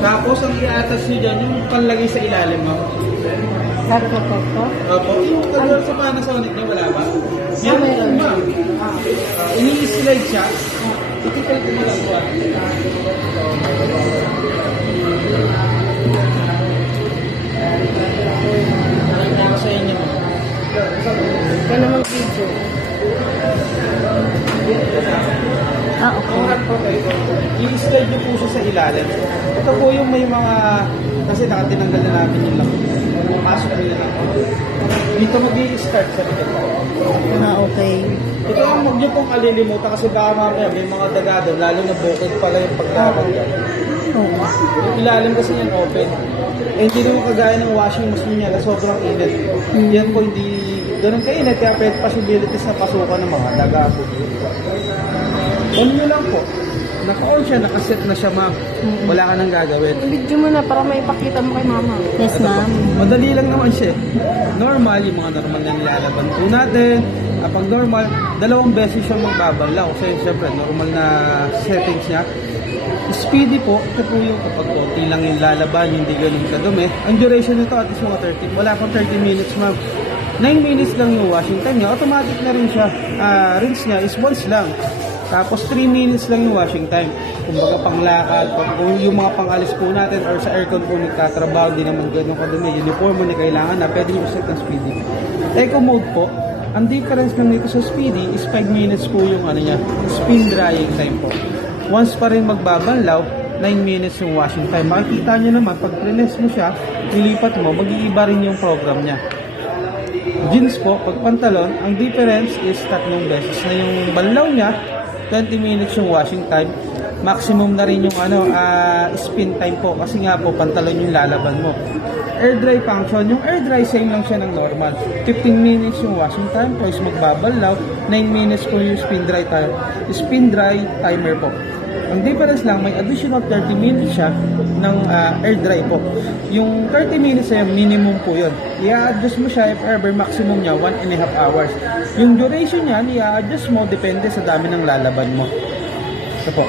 Tapos ang i-attach nyo dyan, yung panlagay sa ilalim mo. Gano'n po ito? Opo, yung kagawin sa Panasonic nyo, wala ba? Meron meron. ba? Ini-slide siya. Itipalit mo lang po. Nakita ko sa inyo. Ikaw na mag-video. Okay. I-slide nyo po siya sa ilalim. Ito po yung may mga, kasi nakatinanggal na namin yung lang. Pasok nyo lang. Dito mag-i-start sa likod. Okay. Ito ang huwag nyo pong alilimutan kasi baka mamaya may mga dagado, lalo na bukid pala yung paglakad yan. Oo. Yung ilalim kasi yan open. Eh, hindi naman kagaya ng washing machine niya na sobrang init. Yan po hindi ganun kainit, kaya pwede possibilities na pasukan ng mga dagado. On nyo lang po. Naka-on siya, nakaset na siya, ma'am. Wala ka nang gagawin. Video mo na para may ipakita mo kay mama. Yes, Ito po. ma'am. Madali lang naman siya. Normal, yung mga normal na nilalaban po natin. Pag normal, 2 beses siya magbabalaw. Kasi syempre, normal na settings niya. Speedy po, ito po yung kapag konti lang yung lalaban, hindi ganun kadumi. Ang duration nito at least mga 30. Wala pang 30 minutes, ma'am. 9 minutes lang yung washing time niya. Automatic na rin siya. Rinse niya is once lang. Tapos 3 minutes lang yung washing time. Kumbaga panglakad, kung yung mga pangalis po natin or sa aircon po nagtatrabaho, hindi naman ganun kadumi. Uniform mo na kailangan na, pwede nyo set ng speedy. Eco mode po, ang difference lang nito sa speedy is 5 minutes po yung ano niya, spin drying time po. Once pa rin magbabanlaw, 9 minutes yung washing time. Makikita nyo naman, pag prines mo siya, nilipat mo, mag-iiba rin yung program niya. Jeans po, pag pantalon, ang difference is 3 beses na yung banlaw niya, 20 minutes yung washing time. Maximum na rin yung spin time po kasi nga po pantalon yung lalaban mo. Air dry function, yung air dry same lang siya ng normal. 15 minutes yung washing time, twice magbabalaw, 9 minutes po yung spin dry timer po. Ang difference lang, may additional 30 minutes siya ng air dry po. Yung 30 minutes ay minimum po yun. I-adjust mo siya if ever maximum niya 1.5 hours. Yung duration niya, i-adjust mo depende sa dami ng lalaban mo. Ito po,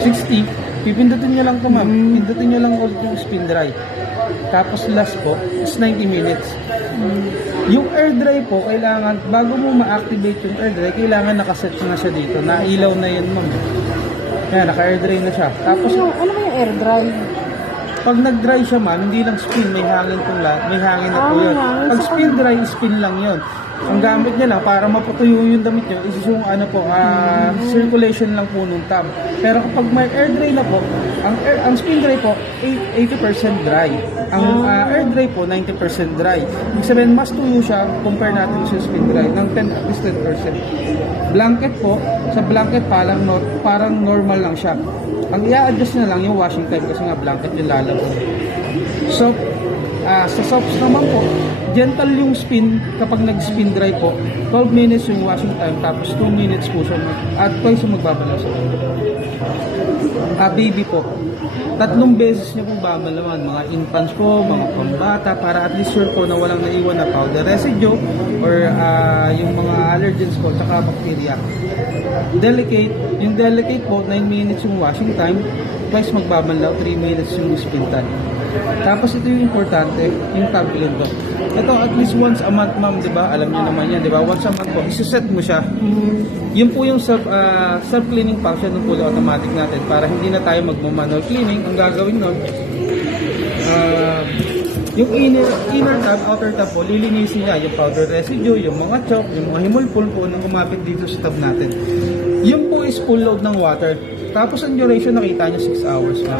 60. Pipindutin nyo lang ito, ma'am. Pindutin nyo lang ulit yung spin dry. Tapos last po is 90 minutes. Yung air dry po, kailangan, bago mo ma-activate yung air dry, kailangan nakaset na siya dito. Nailaw na yun, ma'am. Ayan, naka-air dry na siya. Tapos, Ano ba yung air dry? pag nag-dry siya, ma'am, hindi lang spin, may hangin na po yun. hangin. Pag spin dry, spin lang yun. Ang gamit niya lang, para maputuyo yung damit nyo, is yung circulation lang po nung tab. Pero kapag may air dry na po, ang spin dry po, 80% dry. Ang air dry po, 90% dry. Ibig sabihin, mas tuyo siya, compare natin sa spin dry, ng 10 at least 10%. Blanket po, sa blanket parang normal lang siya. Ang i-adjust na lang yung washing time kasi nga blanket yung lalabas. So, sa soaps naman po, gentle yung spin kapag nag-spin dry po. 12 minutes yung washing time, tapos 2 minutes po siya at twice yung magbabalaw sa baby po. 3 beses niya po babalawan, mga infants po, mga pambata, para at least sure po na walang naiwan na powder residue or yung mga allergens po, tsaka bacteria. Yung delicate po, 9 minutes yung washing time, twice magbabalaw, 3 minutes yung spin time. Tapos ito yung importante, yung tab clean po. Ito at least once a month, ma'am, di ba? Alam niyo naman yan, di ba? Once a month po, isuset mo siya. Yun po yung self-cleaning function ng fully automatic natin para hindi na tayo magmanual cleaning. Ang gagawin nun, yung inner tab, outer tab po, lilinisin niya yung powder residue, yung mga chalk, yung mga himulpul po na kumapit dito sa tab natin. Yun po is full load ng water. Tapos ang duration, nakita niyo 6 hours na.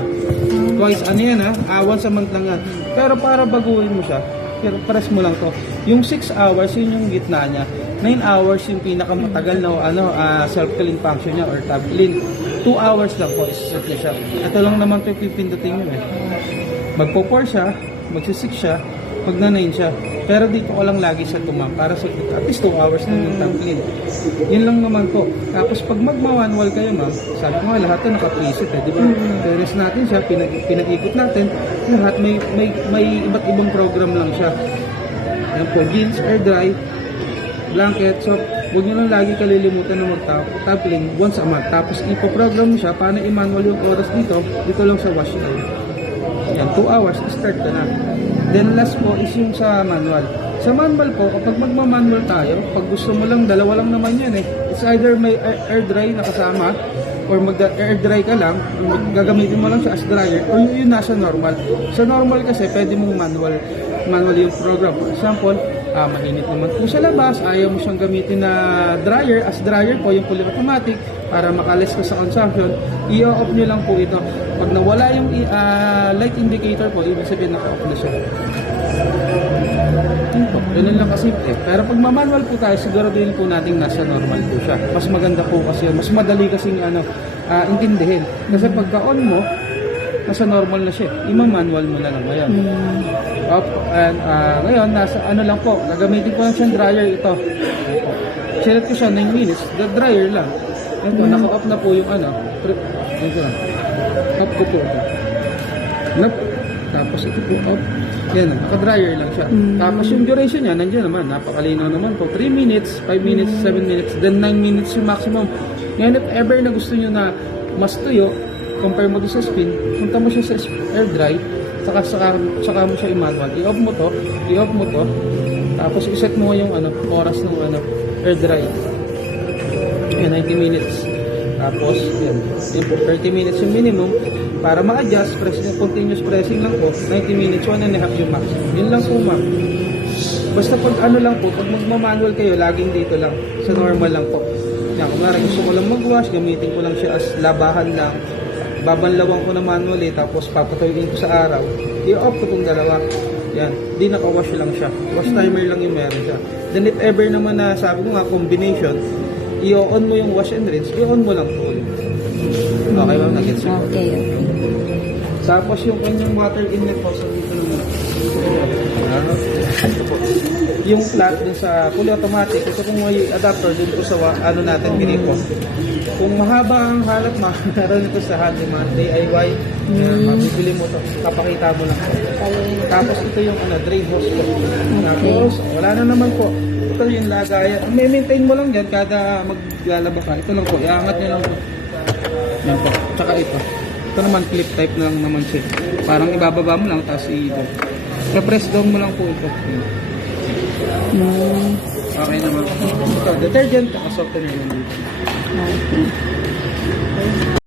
Twice, ano yan once a month lang yan. Pero para baguhin mo siya, pero press mo lang to. Yung 6 hours, yun yung gitna niya. 9 hours yung pinakamatagal na self-clean function niya or tab clean. 2 hours lang po, isiset niya siya. Ito lang naman ito pipindutin nyo Magpo-pour siya, magsisik siya, pag na-9 siya. Pero dito ko lang lagi sa tumam para sa at least 2 hours na yung tab clean. Yun lang naman po. Tapos pag magmanual kayo, ma'am, sabi ko nga lahat ito naka-preset di ba? Terrace natin siya, pinag-ikot natin, lahat may iba't ibang program lang siya. Yan po, jeans, air dry, blanket, so huwag nyo lang lagi kalilimutan na mag-tabling once a month. Tapos ipoprogram mo siya, paano i-manual yung oras dito lang sa wash time. Yan, 2 hours, start ka na. Then last po is yung sa manual. Sa manual po, kapag magmamanual tayo, pag gusto mo lang, dalawa lang naman yan eh. It's either may air dry na kasama, or mag-air dry ka lang, or gagamitin mo lang siya as dryer, or yung nasa normal. Sa normal kasi, pwede mong manual yung program. For example, mainit naman po sa labas, ayaw mo siyang gamitin na dryer, as dryer po, yung fully automatic, para makalis ka sa consumption, i-off nyo lang po ito. Pag nawala yung light indicator po, ibig sabihin naka-off na siya. Ganun lang kasimple. Pero pag manual po tayo, siguraduhin po natin nasa normal po siya. Mas maganda po kasi yun. Mas madali kasing intindihin. Kasi pagka-on mo, nasa normal na siya. Ima-manual mo na lang ngayon. Ngayon, nasa ano lang po, gagamitin ko lang siyang dryer ito. Sinet ko siya 9 minutes, the dryer lang. Ito, naka-off na po yung ito lang. Off ko po ito. Tapos ito po off. Yan, naka-dryer lang siya. Tapos yung duration niya, nandiyan naman, napakalinaw naman po. 3 minutes, 5 minutes, 7 minutes, then 9 minutes yung maximum. Ngayon, if ever na gusto nyo na mas tuyo, compare mo doon sa spin, punta mo siya sa air dry, saka mo siya i-manual. I-off mo to, tapos iset mo yung oras ng air dry. Yan, 90 minutes. Tapos, yan po, 30 minutes yung minimum. Para ma-adjust, continuous pressing lang po, 90 minutes, 1.5 yung max. Yun lang po, ma'am. Basta pag lang po, pag magmamanual kayo, laging dito lang, sa normal lang po. Yan, kung nga gusto ko lang mag-wash, gamitin ko lang siya as labahan lang. Babanlawan ko na manually, tapos papatuyuin ko sa araw. I-off ko itong dalawa. Yan, di naka-wash lang siya. Wash timer lang yung meron siya. Then if ever naman na, sabi ko nga, combination, i-on mo yung wash and rinse, i-on mo lang po ulit. Okay ba? Nag-gets mo? Okay. Tapos yung kanyang water inlet po sa dito naman. Yung flat dun sa fully automatic, ito kung may adapter dun po sa natin gripo. Kung mahaba ang halap, meron ito sa handyman, DIY, mabibili mo ito, kapakita mo lang. Tapos ito yung drain hose po. Tapos wala na naman po. Ito yung lagayan. May maintain mo lang yan kada maglalaba ka. Ito lang po, iangat nyo lang po. Yan po. Tsaka ito. Ito naman clip type na lang naman siya. Parang ibababa mo lang, tapos i-press down mo lang po ito. Okay naman. Ito, detergent, softener lang dito. Okay.